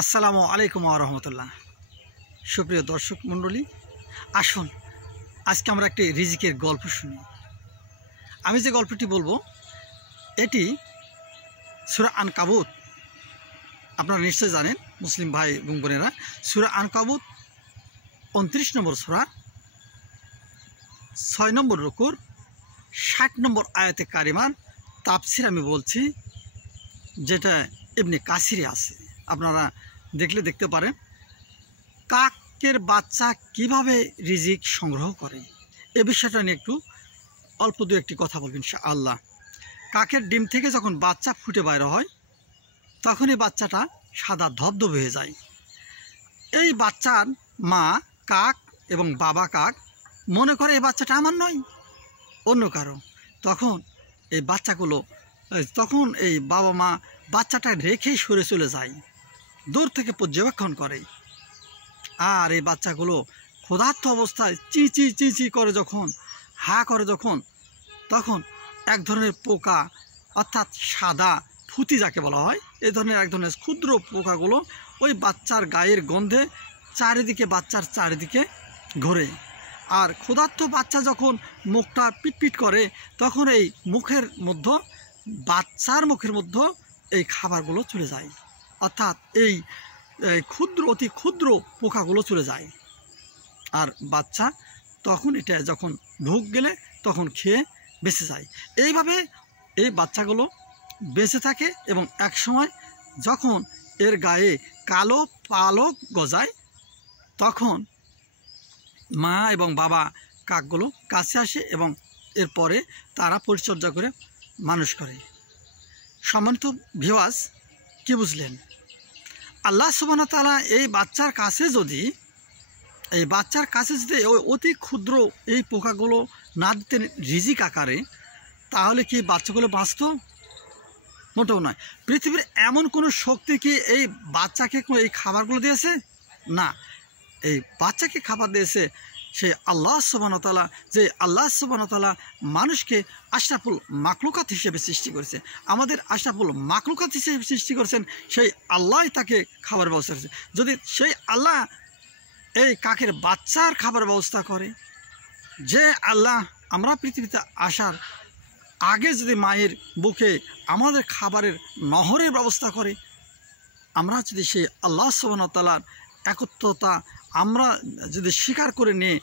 আসসালামু আলাইকুম ওয়া রাহমাতুল্লাহ। সুপ্রিয় দর্শক মণ্ডলী, আসুন আজকে আমরা একটি রিজিকের গল্প শুনি। আমি যে গল্পটি বলবো এটি সূরা আনকাবুত, আপনারা নিশ্চয় জানেন মুসলিম ভাই এবং বোনেরা। সূরা আনকাবুত 29 নম্বর সূরা, 6 নম্বর রুকুর 60 নম্বর আয়াতে কারিমার তাফসির আমি বলছি, যেটা ইবনে কাসিরে আছে। আপনারা দেখলে দেখতে পারেন কাকের বাচ্চা কিভাবে রিজিক সংগ্রহ করে, এ বিষয়টা নিয়ে একটু অল্প দু একটি কথা বলবেন ইনশাআল্লাহ। কাকের ডিম থেকে যখন বাচ্চা ফুটে বাইর হয় তখন এই বাচ্চাটা সাদা ধবধবে হয়ে যায়। এই বাচ্চার মা কাক এবং বাবা কাক মনে করে এই বাচ্চাটা আমার নয়, অন্য কারো। তখন এই বাবা মা বাচ্চাটা রেখেই সরে চলে যায়, দূর থেকে পর্যবেক্ষণ করে। আর এই বাচ্চাগুলো ক্ষুধার্ত অবস্থায় চি চি চি চি করে যখন হা করে তখন এক ধরনের পোকা, অর্থাৎ সাদা ফুতি যাকে বলা হয়, এই ধরনের এক ধরনের ক্ষুদ্র পোকাগুলো ওই বাচ্চার গায়ের গন্ধে বাচ্চার চারিদিকে ঘোরে। আর ক্ষুধার্ত বাচ্চা যখন মুখটা পিটপিট করে তখন এই বাচ্চার মুখের মধ্যে এই খাবারগুলো চলে যায়, অর্থাৎ এই অতি ক্ষুদ্র পোকাগুলো চলে যায়। আর বাচ্চা তখন এটা যখন ঢুক গেলে তখন খেয়ে বেঁচে যায়। এইভাবে এই বাচ্চাগুলো বেঁচে থাকে এবং এক সময় যখন এর গায়ে কালো পালক গজায় তখন মা এবং বাবা কাকগুলো কাছে আসে এবং এরপরে তারা পরিচর্যা করে মানুষ করে। সম্মানিত ভিউয়ার্স, কি বুঝলেন? আল্লাহ সুবহানাহু ওয়া তাআলা এই বাচ্চার কাছে যদি ওই অতি ক্ষুদ্র এই পোকাগুলো না দিতেন রিজিক আকারে, তাহলে কি বাচ্চাগুলো বাঁচত? মোটেও নয়। পৃথিবীর এমন কোনো শক্তি কি এই বাচ্চাকে এই খাবারগুলো দিয়েছে? না, এই বাচ্চাকে খাবার দিয়েছে সেই আল্লাহ সুবহানাহু ওয়া তাআলা, যে আল্লাহ সুবহানাহু ওয়া তাআলা মানুষকে আশরাফুল মাখলুকাত হিসেবে সৃষ্টি করেছে। আমাদের আশরাফুল মাখলুকাত হিসেবে সৃষ্টি করেছেন সেই আল্লাহই তাকে খাবার ব্যবস্থা করেছে। যদি সেই আল্লাহ এই কাকের বাচ্চার খাবার ব্যবস্থা করে, যে আল্লাহ আমরা পৃথিবীতে আসার আগে যদি মায়ের বুকে আমাদের খাবারের নহরের ব্যবস্থা করে, আমরা যদি সেই আল্লাহ সুবহানাহু ওয়া তাআলার একত্বতা আমরা যদি স্বীকার করে নিয়ে,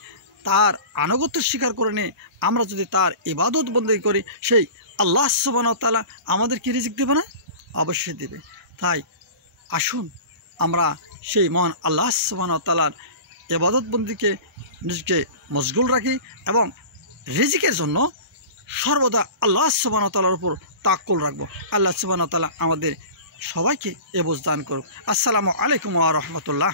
তার আনুগত্য স্বীকার করে নিয়ে আমরা যদি তার ইবাদত বন্দেগী করি, সেই আল্লাহ সুবহানাহু ওয়া তাআলা আমাদেরকে রিজিক দেবে না? অবশ্যই দেবে। তাই আসুন আমরা সেই মহান আল্লাহ সুবহানাহু ওয়া তাআলার ইবাদত বন্দেগীকে নিজেকে মশগুল রাখি এবং রিজিকের জন্য সর্বদা আল্লাহ সুবহানাহু ওয়া তাআলার উপর তাওয়াক্কুল রাখবো। আল্লাহ সুবহানাহু ওয়া তাআলা আমাদের সবাইকে এ বুঝ দান করুক। আসসালামু আলাইকুম ওয়া রাহমাতুল্লাহ।